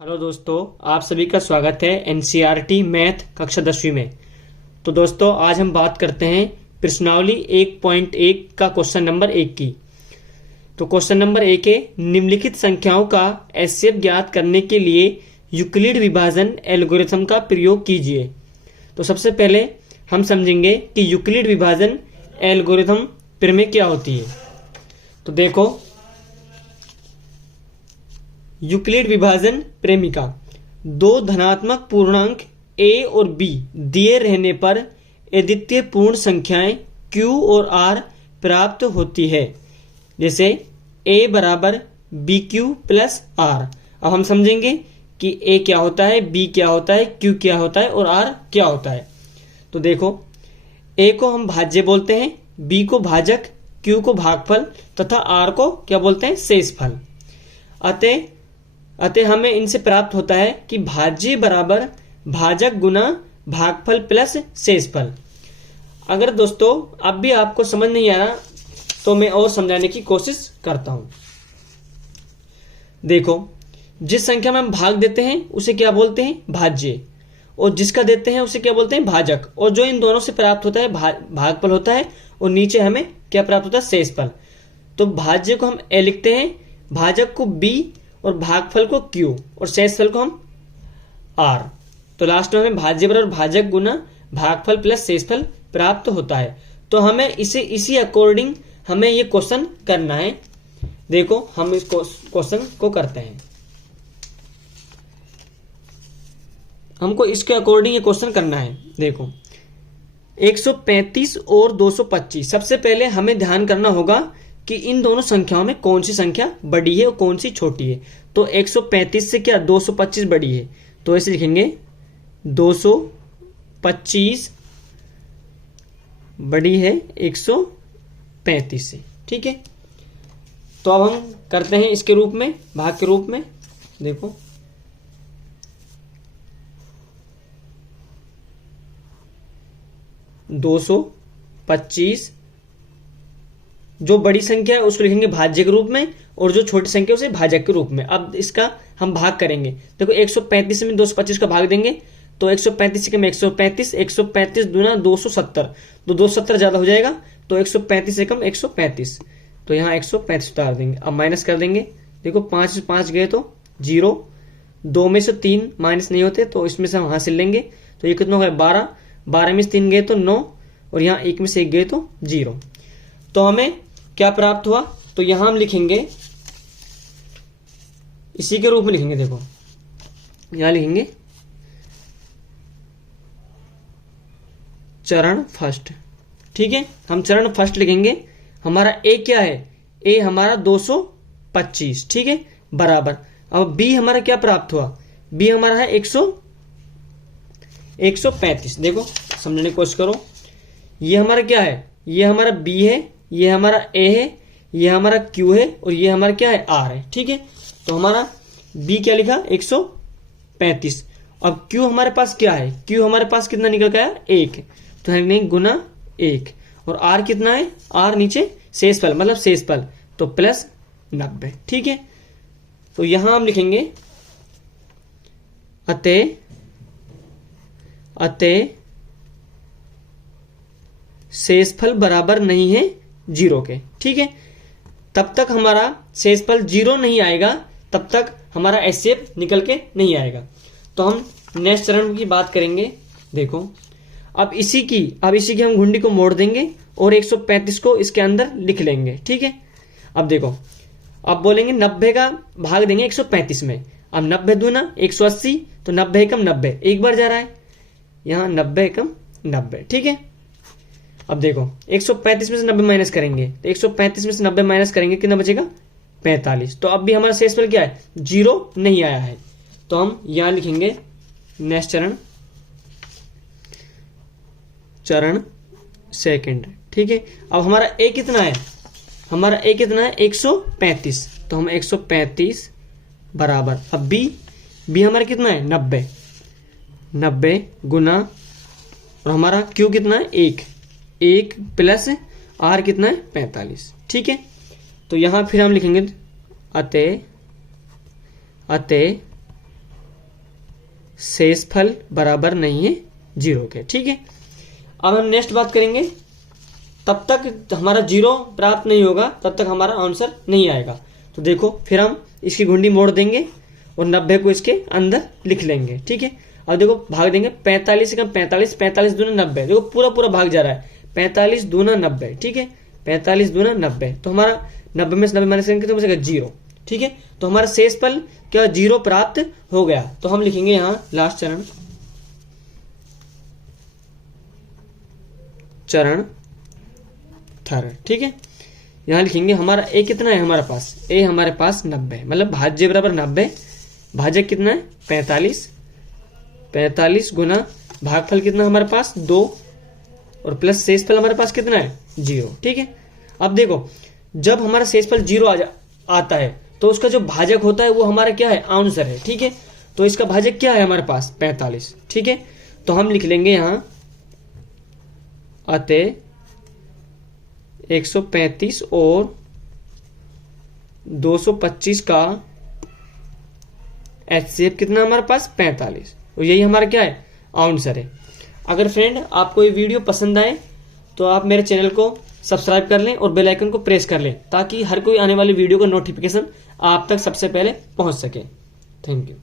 Hello दोस्तों, आप सभी का स्वागत है एनसीईआरटी मैथ कक्षा 10वीं में। तो दोस्तों, आज हम बात करते हैं प्रश्नावली 1.1 का क्वेश्चन नंबर 1 की। तो क्वेश्चन नंबर 1 है, निम्नलिखित संख्याओं का एचसीएफ ज्ञात करने के लिए यूक्लिड विभाजन एल्गोरिथम का प्रयोग कीजिए। तो सबसे पहले हम समझेंगे कि यूक्लिड विभाजन एल्गोरिथम प्रमेय क्या होती है। तो देखो, यूक्लिड विभाजन प्रेमिका दो धनात्मक पूर्णांक a और b दिए रहने पर अद्वितीय पूर्ण संख्याएं q और r प्राप्त होती है। जैसे a बराबर बी क्यू प्लस आर। अब हम समझेंगे कि a क्या होता है, b क्या होता है, q क्या होता है और r क्या होता है। तो देखो, a को हम भाज्य बोलते हैं, b को भाजक, q को भागफल तथा r को क्या बोलते हैं, शेषफल। अतः हमें इनसे प्राप्त होता है कि भाज्य बराबर भाजक गुना भागफल प्लस शेषफल। अगर दोस्तों अब भी आपको समझ नहीं आ रहा तो मैं और समझाने की कोशिश करता हूं। देखो, जिस संख्या में हम भाग देते हैं उसे क्या बोलते हैं, भाज्य, और जिसका देते हैं उसे क्या बोलते हैं, भाजक। और जो इन दोनों से प्राप्त होता है भागफल होता है, और नीचे हमें क्या प्राप्त होता है, शेषफल। तो भाज्य को हम ए लिखते हैं, भाजक को बी और भागफल को क्यू और शेषफल को हम आर। तो लास्ट में हमें भाज्य बराबर भाजक गुना भागफल प्लस शेषफल प्राप्त होता है। तो हमें इसी अकॉर्डिंग हमें ये क्वेश्चन करना है। देखो, हम इस क्वेश्चन को करते हैं, हमको इसके अकॉर्डिंग ये क्वेश्चन करना है। देखो, 135 और 225। सबसे पहले हमें ध्यान करना होगा कि इन दोनों संख्याओं में कौन सी संख्या बड़ी है और कौन सी छोटी है। तो 135 से क्या 225 बड़ी है, तो ऐसे लिखेंगे 225 बड़ी है 135 से। ठीक है, तो अब हम करते हैं इसके रूप में, भाग के रूप में। देखो, दो सौ पच्चीस जो बड़ी संख्या है उसको लिखेंगे भाज्य के रूप में, और जो छोटी संख्या है उसे भाजक के रूप में। अब इसका हम भाग करेंगे। देखो, 135 में 225 का भाग देंगे तो 135 के में 135, 135 दूना 270, तो 270 ज्यादा हो जाएगा, तो 135 से कम 135, तो यहाँ 135 उतार देंगे। अब माइनस कर देंगे। देखो, 5 से 5 गए तो 0, 2 में से 3 माइनस नहीं होते तो इसमें से हम हासिल लेंगे। तो ये कितना हो गया, 12, 12 में से 3 गए तो 9, और यहाँ 1 में से 1 गए तो 0। तो हमें क्या प्राप्त हुआ, तो यहां हम लिखेंगे इसी के रूप में लिखेंगे। देखो, यहां लिखेंगे चरण फर्स्ट। ठीक है, हम चरण फर्स्ट लिखेंगे। हमारा ए क्या है, ए हमारा 225। ठीक है, बराबर। अब बी हमारा क्या प्राप्त हुआ, बी हमारा है 135। देखो, समझने की कोशिश करो, ये हमारा क्या है, ये हमारा बी है, ये हमारा ए है, ये हमारा क्यू है, और ये हमारा क्या है, आर है। ठीक है, तो हमारा बी क्या लिखा, 135। अब क्यू हमारे पास क्या है, क्यू हमारे पास कितना निकल गया, 1, तो हम गुना 1, और आर कितना है, आर नीचे शेषफल मतलब शेषफल, तो प्लस 90। ठीक है, तो यहां हम लिखेंगे अतः शेषफल बराबर नहीं है 0 के। ठीक है, तब तक हमारा शेषफल 0 नहीं आएगा, तब तक हमारा एचसीएफ निकल के नहीं आएगा। तो हम नेक्स्ट चरण की बात करेंगे। देखो, अब इसी की हम घुंडी को मोड़ देंगे और 135 को इसके अंदर लिख लेंगे। ठीक है, अब देखो, अब बोलेंगे 90 का भाग देंगे 135 में। अब 90 दूना 180, तो 90 एकम 90, एक बार जा रहा है, यहां 90 एकम 90। ठीक है, अब देखो, 135 में से 90 माइनस करेंगे, तो 135 में से 90 माइनस करेंगे, कितना बचेगा, 45। तो अब भी हमारा शेषफल क्या है, 0 नहीं आया है। तो हम यहां लिखेंगे नेक्स्ट चरण सेकंड। ठीक है, अब हमारा ए कितना है, हमारा ए कितना है, 135, तो हम 135 बराबर। अब बी हमारा कितना है, 90 गुना, और हमारा क्यू कितना है, 1 प्लस आर कितना है, 45। ठीक है, तो यहां फिर हम लिखेंगे अतः शेषफल बराबर नहीं है 0 के। ठीक है, अब हम नेक्स्ट बात करेंगे। तब तक हमारा 0 प्राप्त नहीं होगा तब तक हमारा आंसर नहीं आएगा। तो देखो फिर हम इसकी घुंडी मोड़ देंगे और 90 को इसके अंदर लिख लेंगे। ठीक है, अब देखो भाग देंगे 45 से कम 45, 45 दूना 90। देखो पूरा पूरा भाग जा रहा है, 45 दूना 90। ठीक है, 45 दूना 90। तो हमारा 90 में से 90 माइनस करेंगे तो बचेगा 0। ठीक है, तो हमारा शेषफल क्या 0 प्राप्त हो गया। तो हम लिखेंगे यहाँ लास्ट चरण थर्ड। ठीक है, यहाँ लिखेंगे हमारा ए कितना है, हमारे पास ए हमारे पास 90, मतलब भाज्य बराबर 90। भाजक कितना है 45, 45 गुना भागफल कितना हमारे पास 2 और प्लस शेषफल हमारे पास कितना है 0। ठीक है, अब देखो जब हमारा शेषफल 0 आता है तो उसका जो भाजक होता है वो हमारा क्या है, आंसर है। ठीक है, तो इसका भाजक क्या है हमारे पास 45। ठीक है, तो हम लिख लेंगे यहाँ अतः 135 और 225 का HCF कितना हमारे पास 45। तो यही हमारा क्या है, आंसर है। अगर फ्रेंड आपको ये वीडियो पसंद आए तो आप मेरे चैनल को सब्सक्राइब कर लें और बेल आइकन को प्रेस कर लें ताकि हर कोई आने वाली वीडियो का नोटिफिकेशन आप तक सबसे पहले पहुंच सके। Thank you.